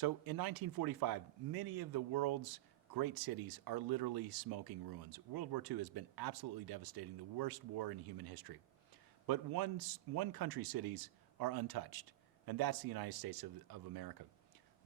So in 1945, many of the world's great cities are literally smoking ruins. World War II has been absolutely devastating, the worst war in human history. But one country's cities are untouched, and that's the United States of America.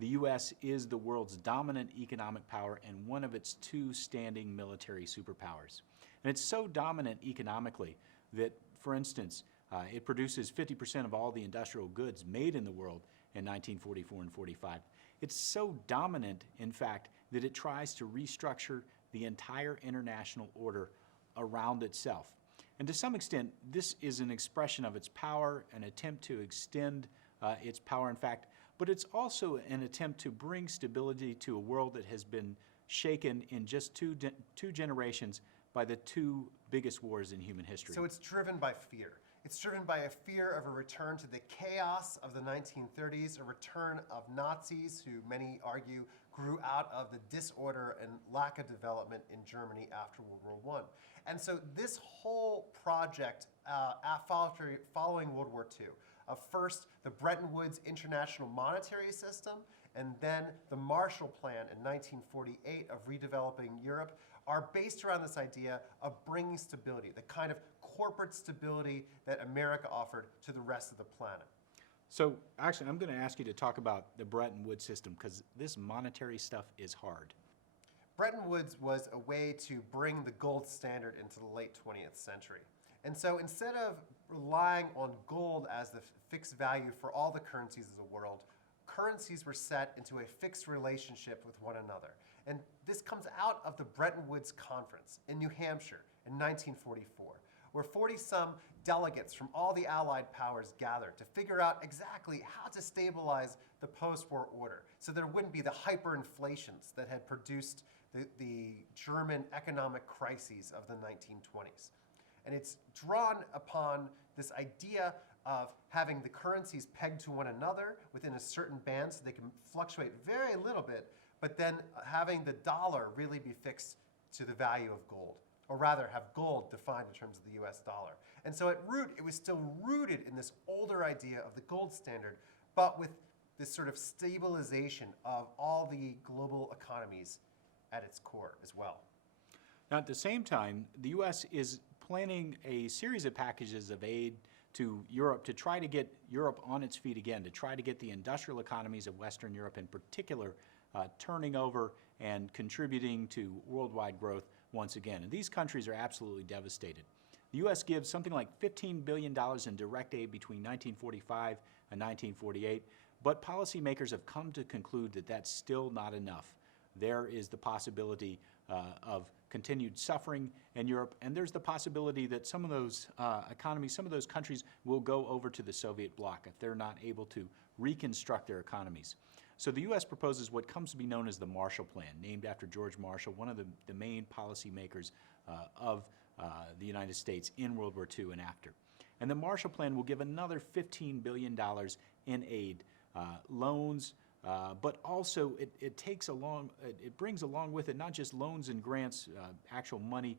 The U.S. is the world's dominant economic power and one of its two standing military superpowers. And it's so dominant economically that, for instance, it produces 50% of all the industrial goods made in the world in 1944 and 45. It's so dominant, in fact, that it tries to restructure the entire international order around itself. And to some extent, this is an expression of its power, an attempt to extend its power, in fact, but it's also an attempt to bring stability to a world that has been shaken in just two generations by the two biggest wars in human history. So it's driven by fear. It's driven by a fear of a return to the chaos of the 1930s, a return of Nazis who many argue grew out of the disorder and lack of development in Germany after World War I. And so this whole project following World War II, of first the Bretton Woods International Monetary System and then the Marshall Plan in 1948 of redeveloping Europe, are based around this idea of bringing stability, the kind of corporate stability that America offered to the rest of the planet. So actually, I'm going to ask you to talk about the Bretton Woods system because this monetary stuff is hard. Bretton Woods was a way to bring the gold standard into the late 20th century. And so instead of relying on gold as the fixed value for all the currencies of the world, currencies were set into a fixed relationship with one another. And this comes out of the Bretton Woods Conference in New Hampshire in 1944, where 40-some delegates from all the Allied powers gathered to figure out exactly how to stabilize the post-war order so there wouldn't be the hyperinflations that had produced the German economic crises of the 1920s. And it's drawn upon this idea of having the currencies pegged to one another within a certain band so they can fluctuate very little bit, but then having the dollar really be fixed to the value of gold, or rather have gold defined in terms of the US dollar. And so at root, it was still rooted in this older idea of the gold standard, but with this sort of stabilization of all the global economies at its core as well. Now, at the same time, the U.S. is planning a series of packages of aid to Europe to try to get Europe on its feet again, to try to get the industrial economies of Western Europe in particular turning over and contributing to worldwide growth once again. And these countries are absolutely devastated. The U.S. gives something like $15 billion in direct aid between 1945 and 1948, but policymakers have come to conclude that that's still not enough. There is the possibility of continued suffering in Europe, and there's the possibility that some of those economies, some of those countries will go over to the Soviet bloc if they're not able to reconstruct their economies. So the U.S. proposes what comes to be known as the Marshall Plan, named after George Marshall, one of the main policymakers of the United States in World War II and after. And the Marshall Plan will give another $15 billion in aid, loans, but also it brings along with it not just loans and grants, actual money,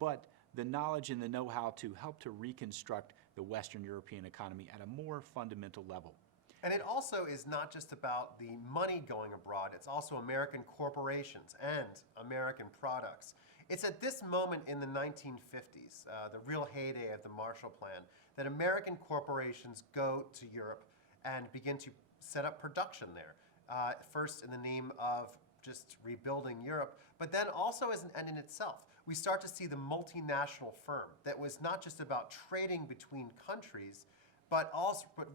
but the knowledge and the know-how to help to reconstruct the Western European economy at a more fundamental level. And it also is not just about the money going abroad, it's also American corporations and American products. It's at this moment in the 1950s, the real heyday of the Marshall Plan, that American corporations go to Europe and begin to set up production there. First in the name of just rebuilding Europe, but then also as an end in itself. We start to see the multinational firm that was not just about trading between countries, but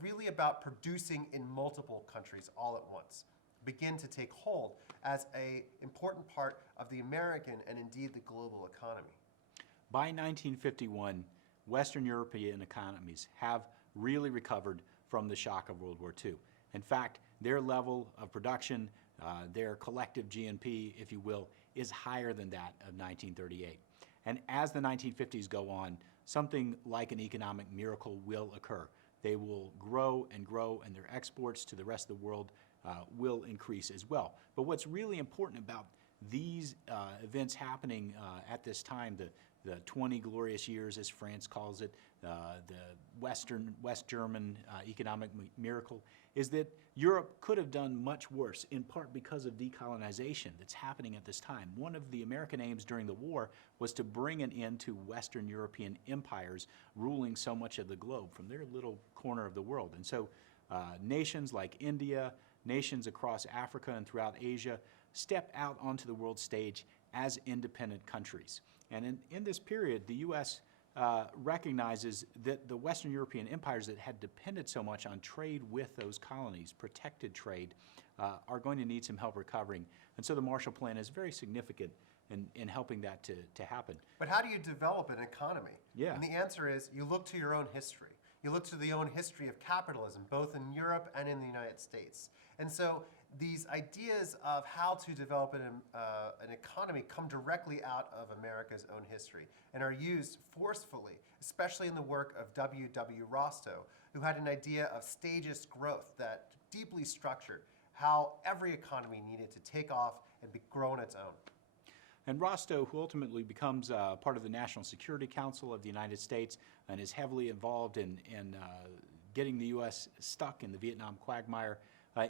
really about producing in multiple countries all at once, begin to take hold as an important part of the American and indeed the global economy. By 1951, Western European economies have really recovered from the shock of World War II. In fact, their level of production, their collective GNP, if you will, is higher than that of 1938. And as the 1950s go on, something like an economic miracle will occur. They will grow, and their exports to the rest of the world will increase as well. But what's really important about these events happening at this time, the 20 glorious years, as France calls it, the West German economic miracle, is that Europe could have done much worse, in part because of decolonization that's happening at this time. One of the American aims during the war was to bring an end to Western European empires ruling so much of the globe from their little corner of the world. And so nations like India, nations across Africa and throughout Asia step out onto the world stage as independent countries. And in this period, the U.S. Recognizes that the Western European empires that had depended so much on trade with those colonies, protected trade, are going to need some help recovering. And so the Marshall Plan is very significant in helping that to happen. But how do you develop an economy? Yeah. And the answer is you look to your own history. You look to the own history of capitalism, both in Europe and in the United States. And so these ideas of how to develop an economy come directly out of America's own history and are used forcefully, especially in the work of W. Rostow, who had an idea of stages growth that deeply structured how every economy needed to take off and grow on its own. And Rostow, who ultimately becomes part of the National Security Council of the United States and is heavily involved in getting the U.S. stuck in the Vietnam quagmire,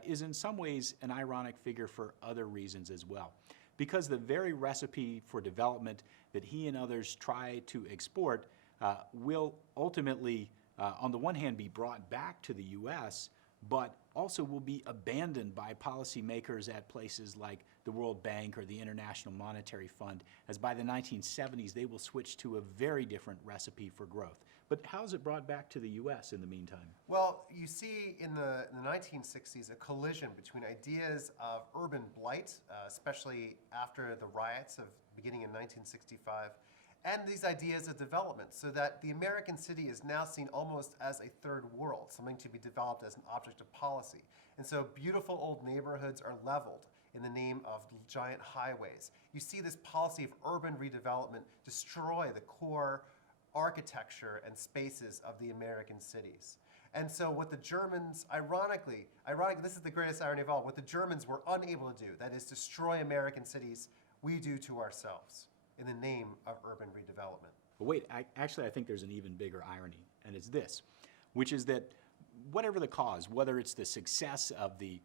is in some ways an ironic figure for other reasons as well. Because the very recipe for development that he and others try to export will ultimately, on the one hand, be brought back to the U.S., but also will be abandoned by policymakers at places like the World Bank or the International Monetary Fund, as by the 1970s they will switch to a very different recipe for growth. But how is it brought back to the U.S. in the meantime? Well, you see in the 1960s a collision between ideas of urban blight, especially after the riots of beginning in 1965, and these ideas of development, so that the American city is now seen almost as a third world, something to be developed as an object of policy. And so beautiful old neighborhoods are leveled in the name of giant highways. You see this policy of urban redevelopment destroy the core architecture and spaces of the American cities. And so what the Germans, ironically, this is the greatest irony of all, what the Germans were unable to do, that is destroy American cities, we do to ourselves in the name of urban redevelopment. But wait, actually I think there's an even bigger irony, and it's this, which is that whatever the cause, whether it's the success of the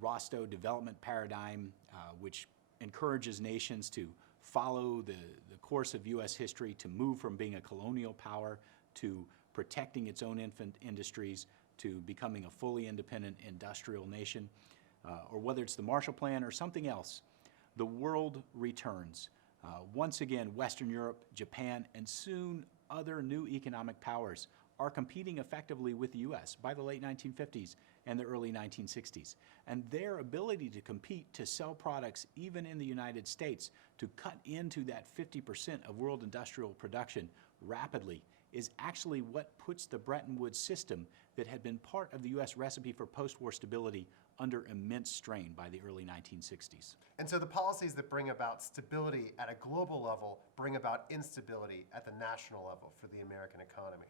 Rostow development paradigm, which encourages nations to follow the course of U.S. history, to move from being a colonial power to protecting its own infant industries, to becoming a fully independent industrial nation, or whether it's the Marshall Plan or something else, the world returns. Once again, Western Europe, Japan, and soon other new economic powers are competing effectively with the U.S. by the late 1950s and the early 1960s. And their ability to compete, to sell products even in the United States, to cut into that 50% of world industrial production rapidly, is actually what puts the Bretton Woods system that had been part of the U.S. recipe for post-war stability under immense strain by the early 1960s. And so the policies that bring about stability at a global level bring about instability at the national level for the American economy.